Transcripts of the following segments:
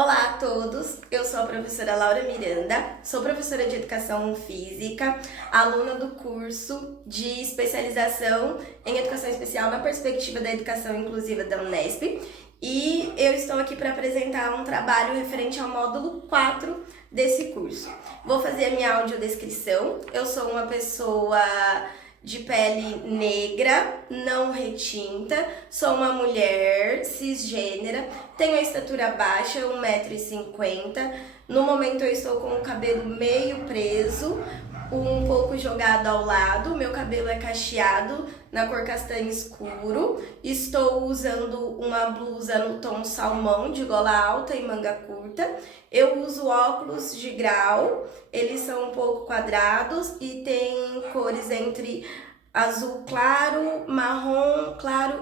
Olá a todos, eu sou a professora Laura Miranda, sou professora de Educação Física, aluna do curso de especialização em Educação Especial na perspectiva da Educação Inclusiva da Unesp e eu estou aqui para apresentar um trabalho referente ao módulo 4 desse curso. Vou fazer a minha audiodescrição. Eu sou uma pessoa de pele negra, não retinta, sou uma mulher cisgênera, tenho a estatura baixa, 1,50 m. No momento eu estou com o cabelo meio preso, um pouco jogado ao lado, meu cabelo é cacheado na cor castanho escuro, estou usando uma blusa no tom salmão de gola alta e manga curta, eu uso óculos de grau, eles são um pouco quadrados e tem cores entre azul claro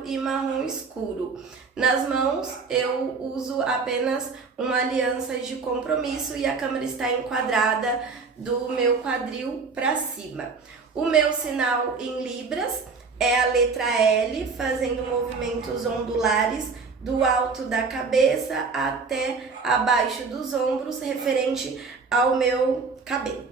e marrom escuro. Nas mãos eu uso apenas uma aliança de compromisso e a câmera está enquadrada do meu quadril para cima. O meu sinal em libras é a letra L, fazendo movimentos ondulares do alto da cabeça até abaixo dos ombros, referente ao meu cabelo,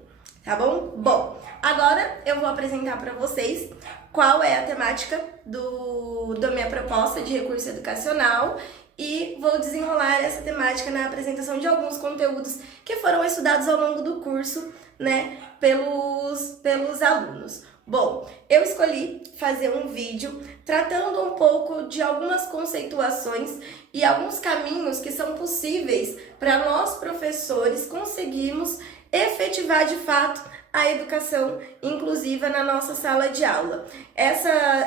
tá bom? Bom, agora eu vou apresentar para vocês qual é a temática da minha proposta de recurso educacional e vou desenrolar essa temática na apresentação de alguns conteúdos que foram estudados ao longo do curso, né, pelos alunos. Bom, eu escolhi fazer um vídeo tratando um pouco de algumas conceituações e alguns caminhos que são possíveis para nós professores conseguirmos efetivar de fato a educação inclusiva na nossa sala de aula.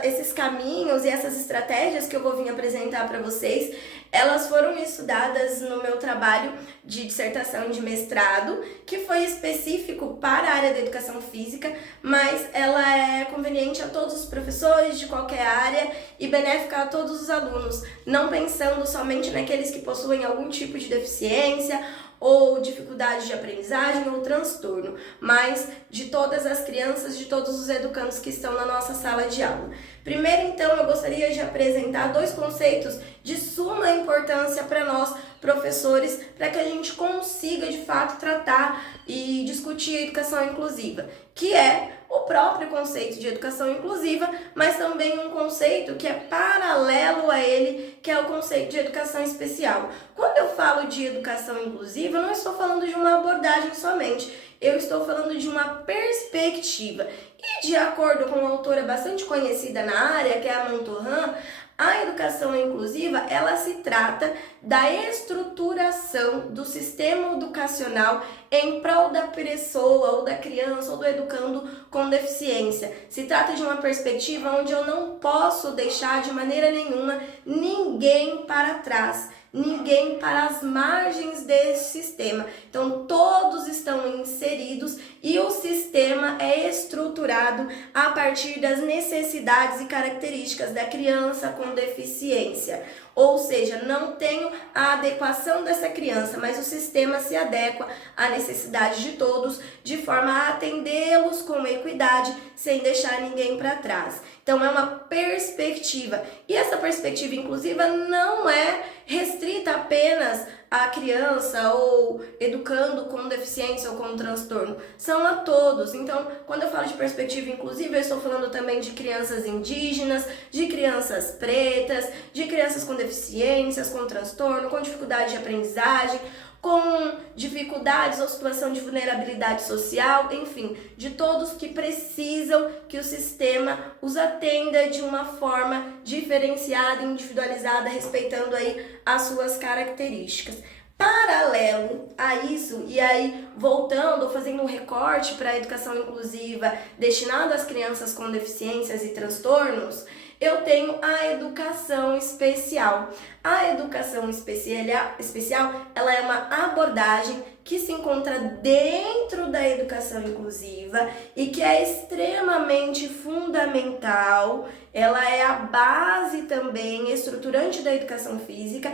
Esses caminhos e essas estratégias que eu vou vir apresentar para vocês, elas foram estudadas no meu trabalho de dissertação de mestrado, que foi específico para a área da educação física, mas ela é conveniente a todos os professores de qualquer área e benéfica a todos os alunos, não pensando somente naqueles que possuem algum tipo de deficiência ou dificuldade de aprendizagem ou transtorno, mas de todas as crianças, de todos os educandos que estão na nossa sala de aula. Primeiro, então, eu gostaria de apresentar dois conceitos de suma importância para nós, professores, para que a gente consiga, de fato, tratar e discutir a educação inclusiva, que é o próprio conceito de educação inclusiva, mas também um conceito que é paralelo a ele, que é o conceito de educação especial. Quando eu falo de educação inclusiva, eu não estou falando de uma abordagem somente, eu estou falando de uma perspectiva. E de acordo com uma autora bastante conhecida na área, que é a Montohan, a educação inclusiva, ela se trata da estruturação do sistema educacional em prol da pessoa, ou da criança, ou do educando com deficiência. Se trata de uma perspectiva onde eu não posso deixar de maneira nenhuma ninguém para trás, ninguém para as margens desse sistema. Então, todos estão inseridos e o sistema é estruturado a partir das necessidades e características da criança com deficiência. Ou seja, não tenho a adequação dessa criança, mas o sistema se adequa à necessidade de todos, de forma a atendê-los com equidade, sem deixar ninguém para trás. Então, é uma perspectiva. E essa perspectiva inclusiva não é restrita apenas à criança ou educando com deficiência ou com transtorno. São a todos. Então, quando eu falo de perspectiva inclusiva, eu estou falando também de crianças indígenas, de crianças pretas, de crianças com deficiências, com transtorno, com dificuldade de aprendizagem, com dificuldades ou situação de vulnerabilidade social, enfim, de todos que precisam que o sistema os atenda de uma forma diferenciada, individualizada, respeitando aí as suas características. Paralelo a isso, e aí voltando, fazendo um recorte para a educação inclusiva destinada às crianças com deficiências e transtornos, eu tenho a educação especial. A educação especial, ela é uma abordagem que se encontra dentro da educação inclusiva e que é extremamente fundamental. Ela é a base também estruturante da educação física,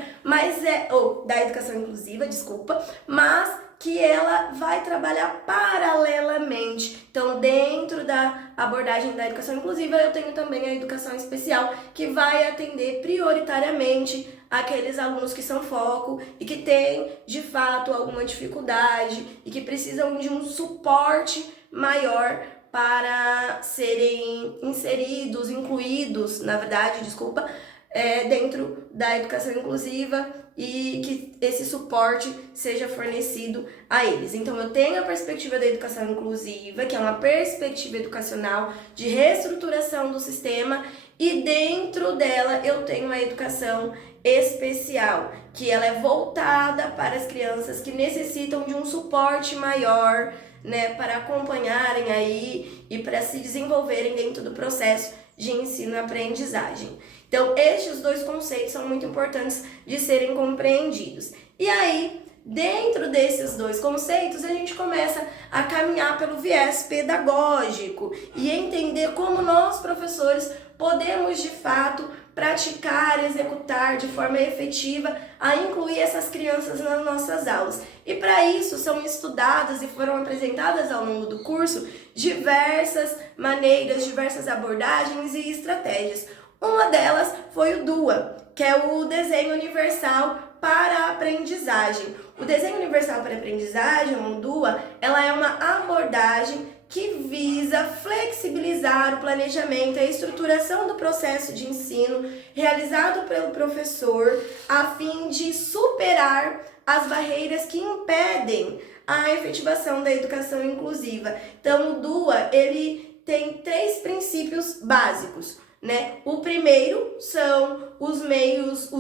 da educação inclusiva, mas que ela vai trabalhar paralelamente. Então, dentro da abordagem da educação inclusiva, eu tenho também a educação especial, que vai atender prioritariamente aqueles alunos que são foco e que têm, de fato, alguma dificuldade e que precisam de um suporte maior para serem inseridos, incluídos, na verdade, desculpa, dentro da educação inclusiva e que esse suporte seja fornecido a eles. Então, eu tenho a perspectiva da educação inclusiva, que é uma perspectiva educacional de reestruturação do sistema, e dentro dela eu tenho a educação especial, que ela é voltada para as crianças que necessitam de um suporte maior, né, para acompanharem aí e para se desenvolverem dentro do processo de ensino e aprendizagem. Então, estes dois conceitos são muito importantes de serem compreendidos. E aí, dentro desses dois conceitos, a gente começa a caminhar pelo viés pedagógico e entender como nós, professores, podemos, de fato, praticar, executar de forma efetiva a incluir essas crianças nas nossas aulas. E para isso são estudadas e foram apresentadas ao longo do curso diversas maneiras, diversas abordagens e estratégias. Uma delas foi o DUA, que é o Desenho Universal para a Aprendizagem. O Desenho Universal para a Aprendizagem, o DUA, ela é uma abordagem que visa flexibilizar o planejamento e a estruturação do processo de ensino realizado pelo professor a fim de superar as barreiras que impedem a efetivação da educação inclusiva. Então, o DUA, ele tem 3 princípios básicos, né? O primeiro são os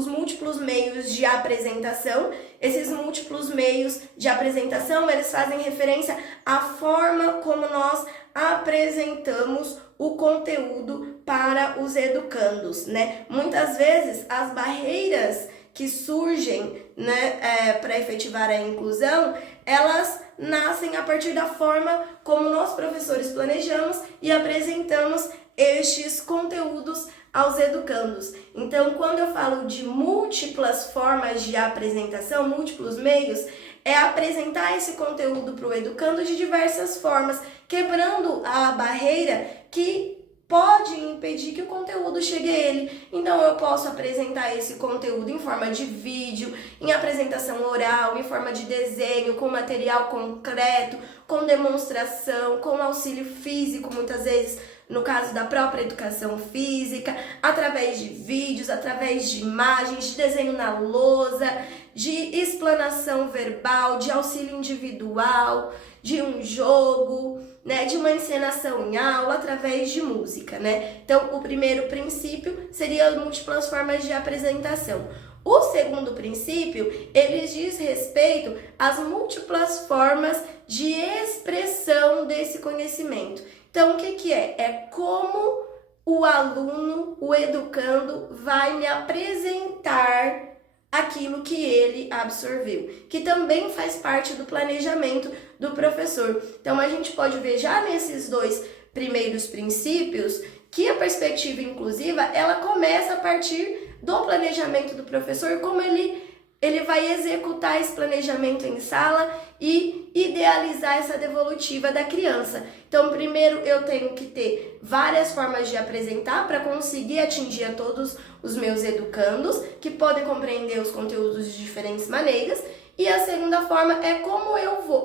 múltiplos meios de apresentação. Esses múltiplos meios de apresentação, eles fazem referência à forma como nós apresentamos o conteúdo para os educandos, né? Muitas vezes as barreiras que surgem, né, para efetivar a inclusão, elas nascem a partir da forma como nós, professores, planejamos e apresentamos estes conteúdos aos educandos. Então, quando eu falo de múltiplas formas de apresentação, múltiplos meios, é apresentar esse conteúdo para o educando de diversas formas, quebrando a barreira que pode impedir que o conteúdo chegue a ele. Então, eu posso apresentar esse conteúdo em forma de vídeo, em apresentação oral, em forma de desenho, com material concreto, com demonstração, com auxílio físico, muitas vezes, no caso da própria educação física, através de vídeos, através de imagens, de desenho na lousa, de explanação verbal, de auxílio individual, de um jogo, né, de uma encenação em aula, através de música, né? Então, o primeiro princípio seria múltiplas formas de apresentação. O segundo princípio, ele diz respeito às múltiplas formas de expressão desse conhecimento. Então, o que é? É como o aluno, o educando, vai me apresentar aquilo que ele absorveu, que também faz parte do planejamento do professor. Então, a gente pode ver já nesses dois primeiros princípios que a perspectiva inclusiva, ela começa a partir do planejamento do professor, como ele vai executar esse planejamento em sala e idealizar essa devolutiva da criança. Então, primeiro eu tenho que ter várias formas de apresentar para conseguir atingir a todos os meus educandos, que podem compreender os conteúdos de diferentes maneiras. E a segunda forma é como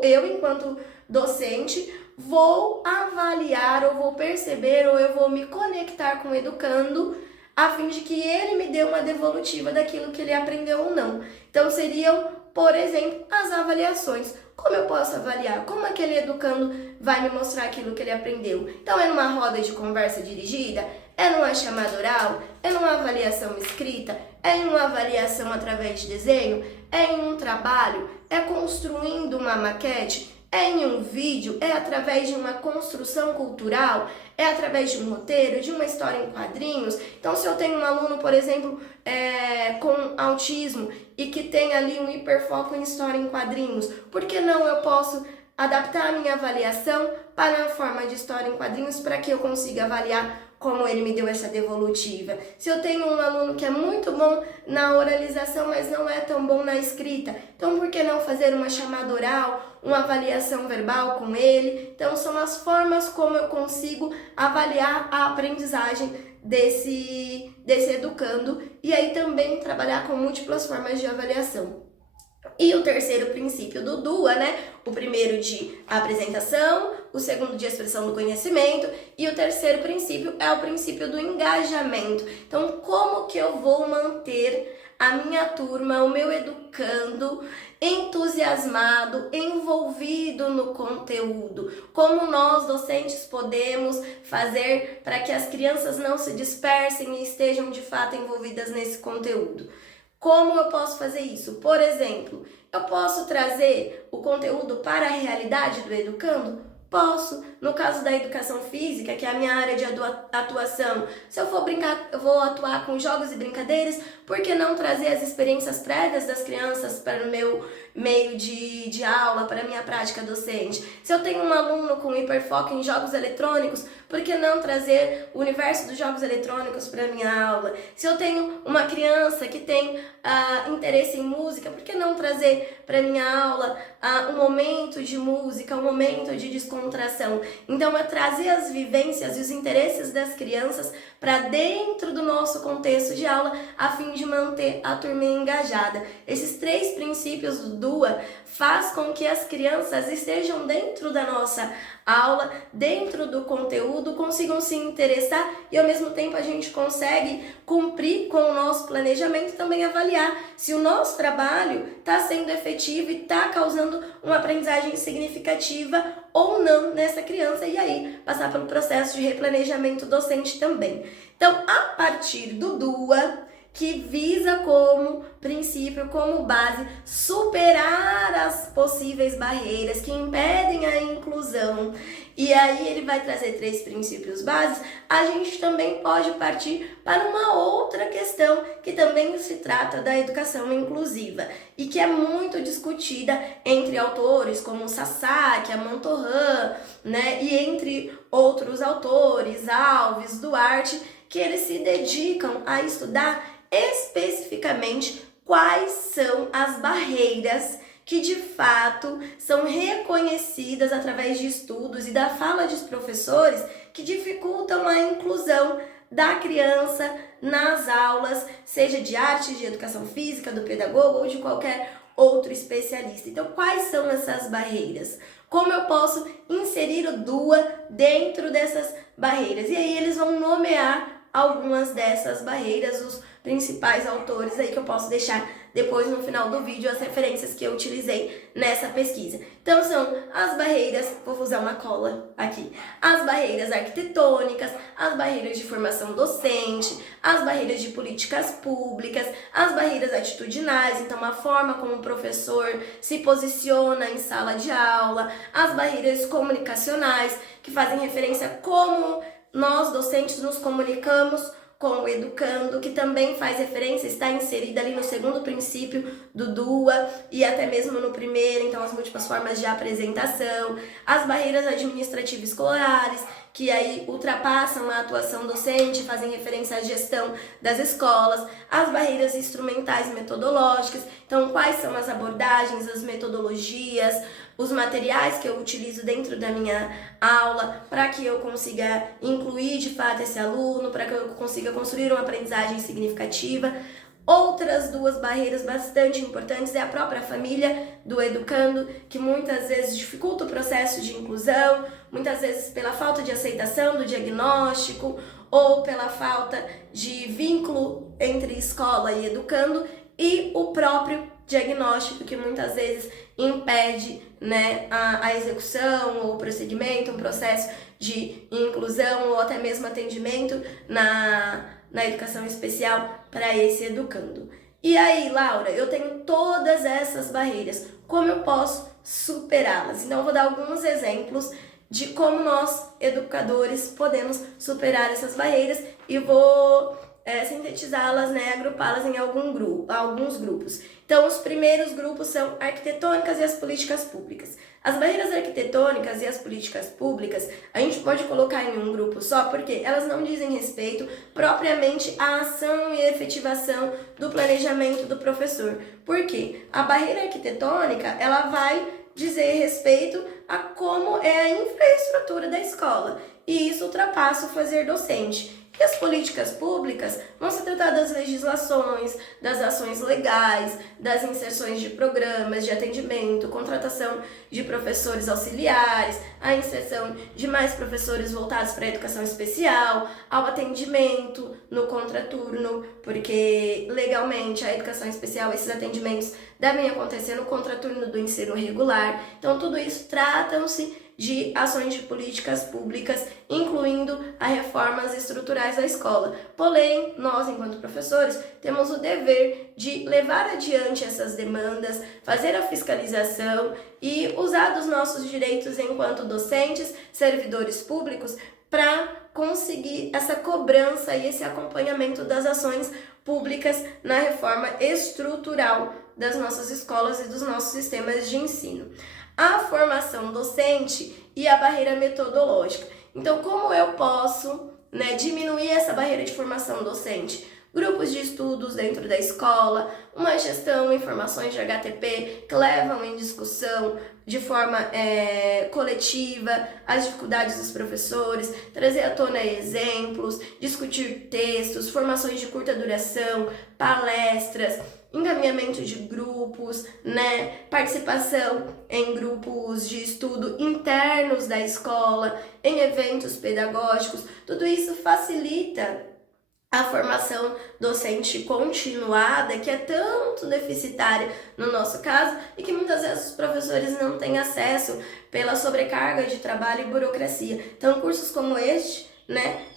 eu enquanto docente, vou avaliar, ou vou perceber, ou eu vou me conectar com o educando, a fim de que ele me dê uma devolutiva daquilo que ele aprendeu ou não. Então, seriam, por exemplo, as avaliações. Como eu posso avaliar? Como aquele educando vai me mostrar aquilo que ele aprendeu? Então, é numa roda de conversa dirigida? É numa chamada oral? É numa avaliação escrita? É em uma avaliação através de desenho? É em um trabalho? É construindo uma maquete? É em um vídeo? É através de uma construção cultural? É através de um roteiro, de uma história em quadrinhos? Então, se eu tenho um aluno, por exemplo, com autismo e que tem ali um hiperfoco em história em quadrinhos, por que não eu posso adaptar a minha avaliação para a forma de história em quadrinhos para que eu consiga avaliar como ele me deu essa devolutiva? Se eu tenho um aluno que é muito bom na oralização, mas não é tão bom na escrita, então por que não fazer uma chamada oral, uma avaliação verbal com ele? Então são as formas como eu consigo avaliar a aprendizagem desse educando, e aí também trabalhar com múltiplas formas de avaliação. E o terceiro princípio do DUA, né? O primeiro de apresentação, o segundo de expressão do conhecimento e o terceiro princípio é o princípio do engajamento. Então, como que eu vou manter a minha turma, o meu educando, entusiasmado, envolvido no conteúdo? Como nós, docentes, podemos fazer para que as crianças não se dispersem e estejam de fato envolvidas nesse conteúdo? Como eu posso fazer isso? Por exemplo, eu posso trazer o conteúdo para a realidade do educando? Posso. No caso da educação física, que é a minha área de atuação, se eu for brincar, eu vou atuar com jogos e brincadeiras, por que não trazer as experiências prévias das crianças para o meu meio de aula, para a minha prática docente? Se eu tenho um aluno com hiperfoco em jogos eletrônicos, por que não trazer o universo dos jogos eletrônicos para a minha aula? Se eu tenho uma criança que tem interesse em música, por que não trazer para a minha aula um momento de música, um momento de descontração? Então, é trazer as vivências e os interesses das crianças para dentro do nosso contexto de aula, a fim de manter a turma engajada. Esses três princípios do DUA faz com que as crianças estejam dentro da nossa aula, dentro do conteúdo, consigam se interessar e ao mesmo tempo a gente consegue cumprir com o nosso planejamento e também avaliar se o nosso trabalho está sendo efetivo e está causando uma aprendizagem significativa ou não nessa criança, e aí passar pelo processo de replanejamento docente também. Então, a partir do DUA, que visa como princípio, como base, superar as possíveis barreiras que impedem a inclusão, e aí ele vai trazer três princípios bases, a gente também pode partir para uma outra questão que também se trata da educação inclusiva e que é muito discutida entre autores como Sasaki, Montohan, né, e entre outros autores, Alves, Duarte, que eles se dedicam a estudar especificamente quais são as barreiras que de fato são reconhecidas através de estudos e da fala dos professores que dificultam a inclusão da criança nas aulas, seja de arte, de educação física, do pedagogo ou de qualquer outro especialista. Então, quais são essas barreiras? Como eu posso inserir o DUA dentro dessas barreiras? E aí eles vão nomear algumas dessas barreiras, os principais autores aí que eu posso deixar depois no final do vídeo, as referências que eu utilizei nessa pesquisa. Então são as barreiras, vou usar uma cola aqui, as barreiras arquitetônicas, as barreiras de formação docente, as barreiras de políticas públicas, as barreiras atitudinais, então a forma como o professor se posiciona em sala de aula, as barreiras comunicacionais, que fazem referência a como nós docentes nos comunicamos com o educando, que também faz referência, está inserida ali no segundo princípio do DUA e até mesmo no primeiro, então as múltiplas formas de apresentação, as barreiras administrativas escolares, que aí ultrapassam a atuação docente, fazem referência à gestão das escolas, as barreiras instrumentais metodológicas, então quais são as abordagens, as metodologias, os materiais que eu utilizo dentro da minha aula para que eu consiga incluir de fato esse aluno, para que eu consiga construir uma aprendizagem significativa. Outras duas barreiras bastante importantes é a própria família do educando, que muitas vezes dificulta o processo de inclusão, muitas vezes pela falta de aceitação do diagnóstico ou pela falta de vínculo entre escola e educando, e o próprio diagnóstico, que muitas vezes impede, né, a execução ou o prosseguimento, um processo de inclusão ou até mesmo atendimento na educação especial para esse educando. E aí, Laura, eu tenho todas essas barreiras, como eu posso superá-las? Então eu vou dar alguns exemplos de como nós, educadores, podemos superar essas barreiras e vou sintetizá-las, né, agrupá-las em alguns grupos. Então, os primeiros grupos são arquitetônicas e as políticas públicas. As barreiras arquitetônicas e as políticas públicas, a gente pode colocar em um grupo só, porque elas não dizem respeito propriamente à ação e efetivação do planejamento do professor. Por quê? A barreira arquitetônica, ela vai dizer respeito a como é a infraestrutura da escola, e isso ultrapassa o fazer docente. E as políticas públicas vão se tratar das legislações, das ações legais, das inserções de programas de atendimento, contratação de professores auxiliares, a inserção de mais professores voltados para a educação especial, ao atendimento no contraturno, porque legalmente a educação especial, esses atendimentos devem acontecer no contraturno do ensino regular. Então, tudo isso tratam-se de ações de políticas públicas, incluindo as reformas estruturais da escola. Porém, nós, enquanto professores, temos o dever de levar adiante essas demandas, fazer a fiscalização e usar dos nossos direitos enquanto docentes, servidores públicos, para conseguir essa cobrança e esse acompanhamento das ações públicas na reforma estrutural das nossas escolas e dos nossos sistemas de ensino. A formação docente e a barreira metodológica. Então, como eu posso, diminuir essa barreira de formação docente? Grupos de estudos dentro da escola, uma gestão, informações de HTP que levam em discussão de forma coletiva as dificuldades dos professores, trazer à tona exemplos, discutir textos, formações de curta duração, palestras, encaminhamento de grupos, participação em grupos de estudo internos da escola, em eventos pedagógicos. Tudo isso facilita a formação docente continuada, que é tanto deficitária no nosso caso e que muitas vezes os professores não têm acesso pela sobrecarga de trabalho e burocracia. Então, cursos como este,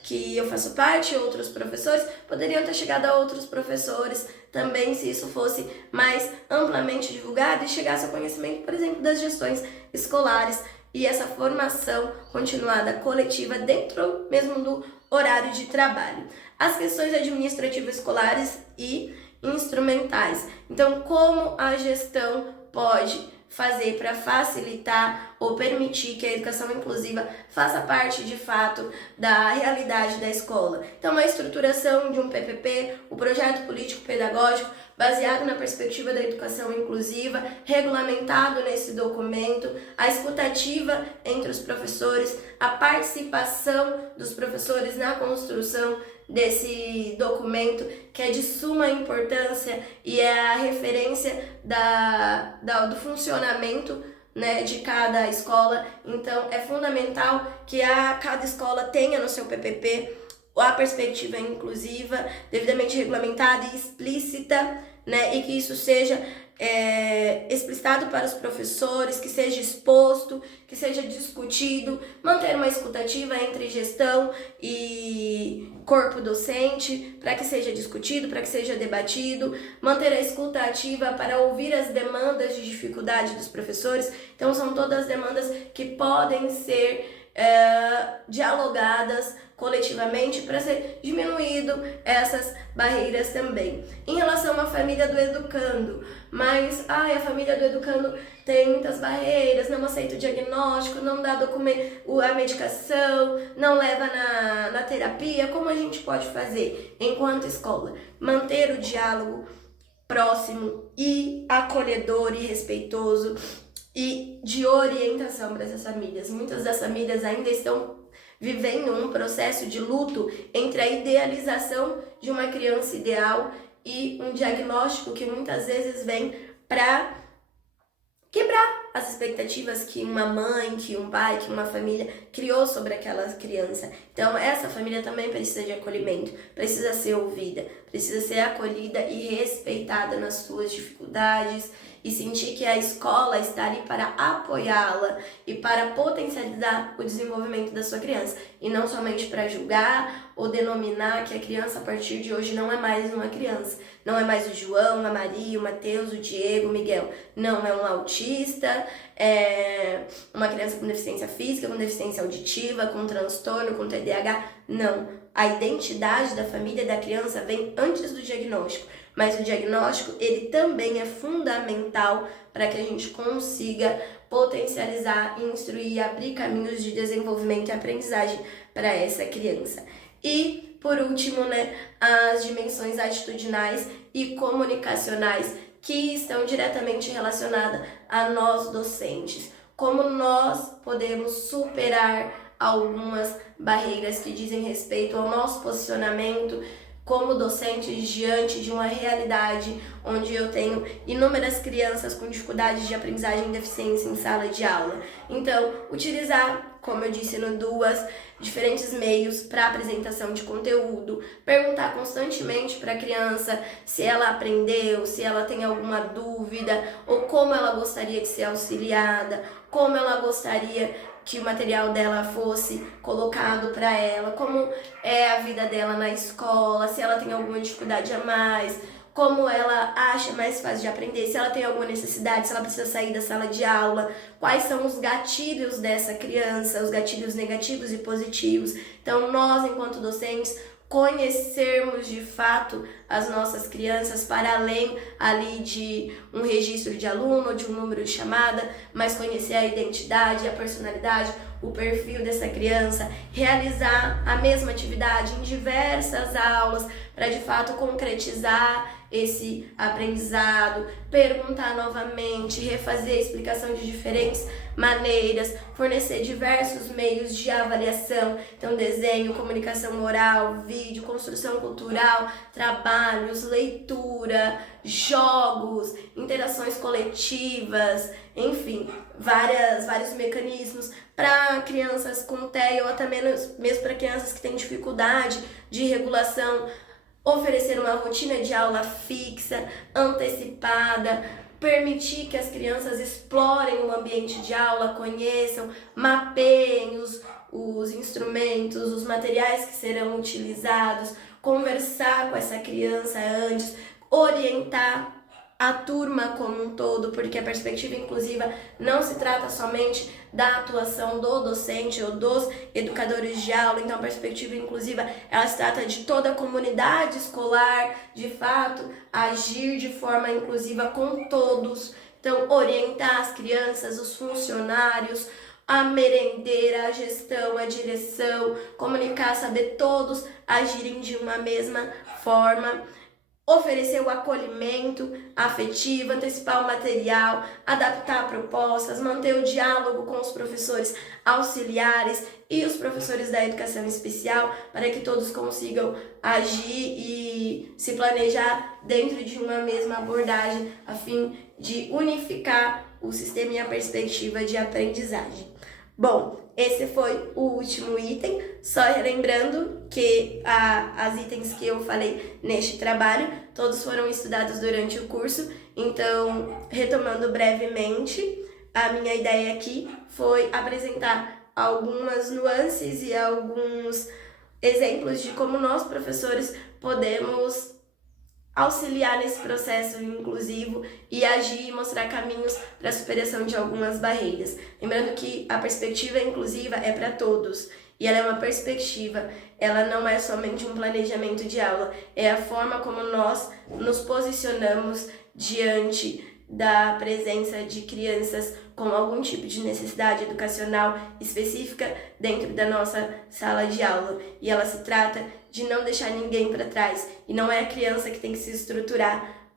que eu faço parte, outros professores, poderiam ter chegado a outros professores também, se isso fosse mais amplamente divulgado e chegasse ao conhecimento, por exemplo, das gestões escolares e essa formação continuada coletiva dentro mesmo do horário de trabalho. As questões administrativas escolares e instrumentais. Então, como a gestão pode fazer para facilitar ou permitir que a educação inclusiva faça parte de fato da realidade da escola. Então, a estruturação de um PPP, o projeto político-pedagógico, baseado na perspectiva da educação inclusiva, regulamentado nesse documento, a escutativa entre os professores, a participação dos professores na construção desse documento, que é de suma importância e é a referência do funcionamento de cada escola. Então, é fundamental que cada escola tenha no seu PPP a perspectiva inclusiva, devidamente regulamentada e explícita, e que isso seja explicitado para os professores, que seja exposto, que seja discutido, manter uma escutativa entre gestão e corpo docente, para que seja discutido, para que seja debatido, manter a escuta ativa para ouvir as demandas de dificuldade dos professores. Então, são todas demandas que podem ser dialogadas coletivamente para ser diminuído essas barreiras também. Em relação à família do educando, mas a família do educando tem muitas barreiras, não aceita o diagnóstico, não dá a medicação, não leva na terapia. Como a gente pode fazer enquanto escola? Manter o diálogo próximo e acolhedor e respeitoso e de orientação para essas famílias. Muitas das famílias ainda estão vivendo um processo de luto entre a idealização de uma criança ideal e um diagnóstico que muitas vezes vem para quebrar as expectativas que uma mãe, que um pai, que uma família criou sobre aquela criança. Então, essa família também precisa de acolhimento, precisa ser ouvida, precisa ser acolhida e respeitada nas suas dificuldades e sentir que a escola está ali para apoiá-la e para potencializar o desenvolvimento da sua criança. E não somente para julgar ou denominar que a criança a partir de hoje não é mais uma criança. Não é mais o João, a Maria, o Mateus, o Diego, o Miguel. Não, é um autista, é uma criança com deficiência física, com deficiência auditiva, com transtorno, com TDAH. Não. A identidade da família e da criança vem antes do diagnóstico. Mas o diagnóstico, ele também é fundamental para que a gente consiga potencializar, instruir e abrir caminhos de desenvolvimento e aprendizagem para essa criança. E, por último, as dimensões atitudinais e comunicacionais que estão diretamente relacionadas a nós docentes. Como nós podemos superar algumas barreiras que dizem respeito ao nosso posicionamento como docentes diante de uma realidade onde eu tenho inúmeras crianças com dificuldades de aprendizagem e deficiência em sala de aula. Então, utilizar, como eu disse no Duas, diferentes meios para apresentação de conteúdo, perguntar constantemente para a criança se ela aprendeu, se ela tem alguma dúvida, ou como ela gostaria de ser auxiliada, como ela gostaria que o material dela fosse colocado para ela, como é a vida dela na escola, se ela tem alguma dificuldade a mais, como ela acha mais fácil de aprender, se ela tem alguma necessidade, se ela precisa sair da sala de aula, quais são os gatilhos dessa criança, os gatilhos negativos e positivos. Então, nós, enquanto docentes, conhecermos de fato as nossas crianças para além ali de um registro de aluno ou de um número de chamada, mas conhecer a identidade, a personalidade, o perfil dessa criança, realizar a mesma atividade em diversas aulas para de fato concretizar esse aprendizado, perguntar novamente, refazer a explicação de diferentes maneiras, fornecer diversos meios de avaliação, então desenho, comunicação oral, vídeo, construção cultural, trabalhos, leitura, jogos, interações coletivas, enfim, vários mecanismos para crianças com TEA ou até mesmo para crianças que têm dificuldade de regulação, oferecer uma rotina de aula fixa, antecipada, permitir que as crianças explorem o ambiente de aula, conheçam, mapeiem os instrumentos, os materiais que serão utilizados, conversar com essa criança antes, orientar a turma como um todo, porque a perspectiva inclusiva não se trata somente da atuação do docente ou dos educadores de aula. Então a perspectiva inclusiva, ela se trata de toda a comunidade escolar, de fato, agir de forma inclusiva com todos. Então orientar as crianças, os funcionários, a merendeira, a gestão, a direção, comunicar, saber todos agirem de uma mesma forma. Oferecer o acolhimento afetivo, antecipar o material, adaptar propostas, manter o diálogo com os professores auxiliares e os professores da educação especial para que todos consigam agir e se planejar dentro de uma mesma abordagem a fim de unificar o sistema e a perspectiva de aprendizagem. Bom, esse foi o último item, só lembrando que as itens que eu falei neste trabalho, todos foram estudados durante o curso, então, retomando brevemente, a minha ideia aqui foi apresentar algumas nuances e alguns exemplos de como nós, professores, podemos auxiliar nesse processo inclusivo e agir e mostrar caminhos para a superação de algumas barreiras. Lembrando que a perspectiva inclusiva é para todos e ela é uma perspectiva, ela não é somente um planejamento de aula, é a forma como nós nos posicionamos diante da presença de crianças com algum tipo de necessidade educacional específica dentro da nossa sala de aula. E ela se trata de não deixar ninguém para trás. E não é a criança que tem que se estruturar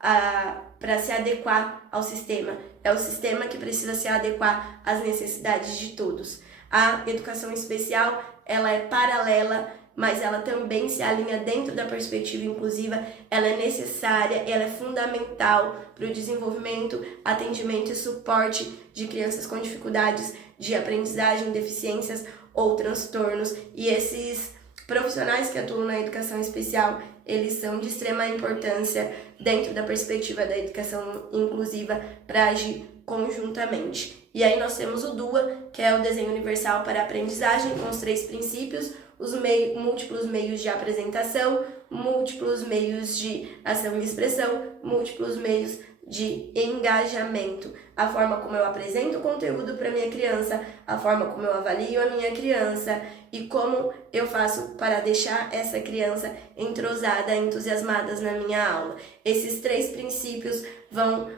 para se adequar ao sistema. É o sistema que precisa se adequar às necessidades de todos. A educação especial, ela é paralela, mas ela também se alinha dentro da perspectiva inclusiva, ela é necessária, ela é fundamental para o desenvolvimento, atendimento e suporte de crianças com dificuldades de aprendizagem, deficiências ou transtornos. E esses profissionais que atuam na educação especial, eles são de extrema importância dentro da perspectiva da educação inclusiva para agir conjuntamente. E aí nós temos o DUA, que é o Desenho Universal para a Aprendizagem, com os 3 princípios, os múltiplos meios de apresentação, múltiplos meios de ação e expressão, múltiplos meios de engajamento, a forma como eu apresento o conteúdo para minha criança, a forma como eu avalio a minha criança e como eu faço para deixar essa criança entrosada, entusiasmada na minha aula. Esses 3 princípios vão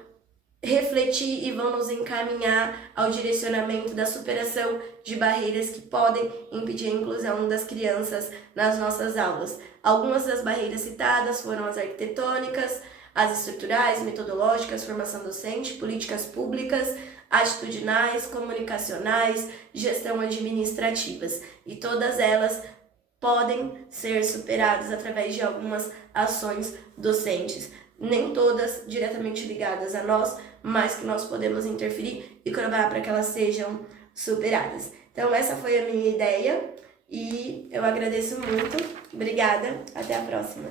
refletir e vão nos encaminhar ao direcionamento da superação de barreiras que podem impedir a inclusão das crianças nas nossas aulas. Algumas das barreiras citadas foram as arquitetônicas, as estruturais, metodológicas, formação docente, políticas públicas, atitudinais, comunicacionais, gestão administrativas. E todas elas podem ser superadas através de algumas ações docentes. Nem todas diretamente ligadas a nós, mas que nós podemos interferir e colaborar para que elas sejam superadas. Então essa foi a minha ideia e eu agradeço muito. Obrigada, até a próxima.